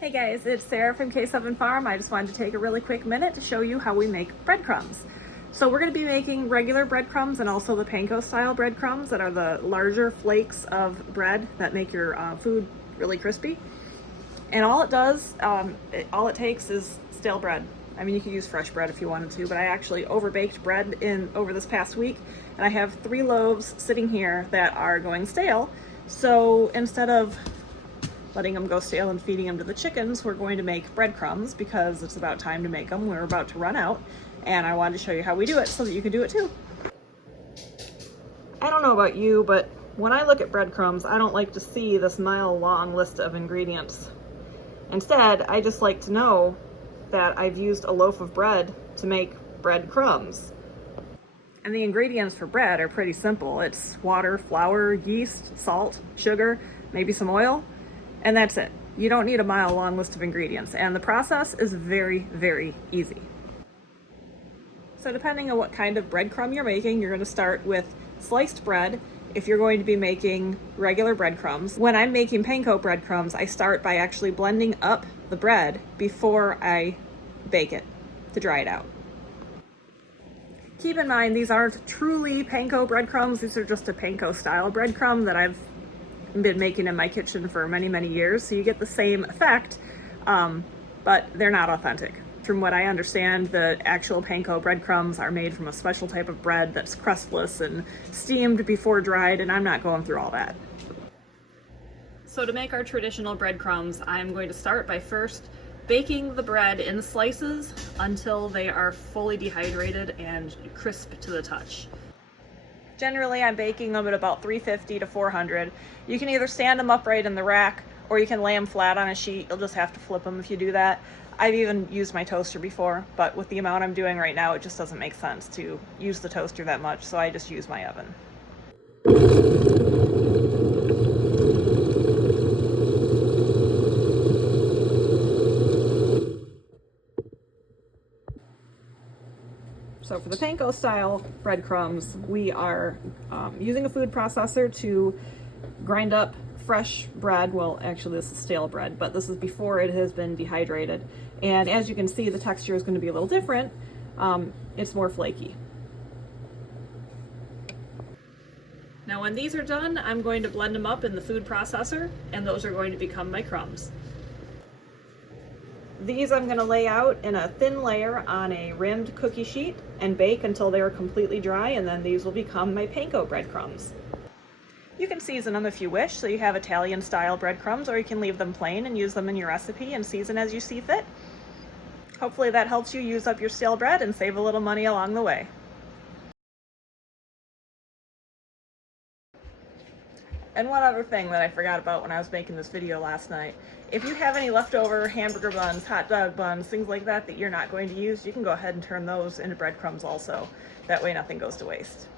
Hey guys, it's Sarah from K7 Farm. I just wanted to take a really quick minute to show you how we make breadcrumbs. So we're going to be making regular breadcrumbs and also the panko style breadcrumbs that are the larger flakes of bread that make your food really crispy. And all it does, all it takes is stale bread. I mean, you could use fresh bread if you wanted to, but I actually overbaked bread over this past week, and I have 3 loaves sitting here that are going stale. So instead of letting them go stale and feeding them to the chickens, we're going to make breadcrumbs because it's about time to make them. We're about to run out, and I wanted to show you how we do it so that you can do it too. I don't know about you, but when I look at breadcrumbs, I don't like to see this mile-long list of ingredients. Instead, I just like to know that I've used a loaf of bread to make breadcrumbs. And the ingredients for bread are pretty simple. It's water, flour, yeast, salt, sugar, maybe some oil, and that's it. You don't need a mile-long list of ingredients, and the process is very, very easy. So depending on what kind of breadcrumb you're making, you're going to start with sliced bread. If you're going to be making regular breadcrumbs, when I'm making panko breadcrumbs, I start by actually blending up the bread before I bake it to dry it out. Keep in mind, these aren't truly panko breadcrumbs. These are just a panko style breadcrumb that I've been making in my kitchen for many, many years. So you get the same effect, but they're not authentic. From what I understand, the actual panko breadcrumbs are made from a special type of bread that's crustless and steamed before dried, and I'm not going through all that. So to make our traditional breadcrumbs, I'm going to start by first baking the bread in slices until they are fully dehydrated and crisp to the touch. Generally, I'm baking them at about 350 to 400. You can either stand them upright in the rack or you can lay them flat on a sheet. You'll just have to flip them if you do that. I've even used my toaster before, but with the amount I'm doing right now, it just doesn't make sense to use the toaster that much, so I just use my oven. So for the panko style breadcrumbs, we are using a food processor to grind up fresh bread. Well, actually this is stale bread, but this is before it has been dehydrated. And as you can see, the texture is going to be a little different. It's more flaky. Now when these are done, I'm going to blend them up in the food processor, and those are going to become my crumbs. These I'm going to lay out in a thin layer on a rimmed cookie sheet and bake until they are completely dry, and then these will become my panko breadcrumbs. You can season them if you wish, so you have Italian style breadcrumbs, or you can leave them plain and use them in your recipe and season as you see fit. Hopefully that helps you use up your stale bread and save a little money along the way. And one other thing that I forgot about when I was making this video last night, if you have any leftover hamburger buns, hot dog buns, things like that that you're not going to use, you can go ahead and turn those into breadcrumbs also. That way nothing goes to waste.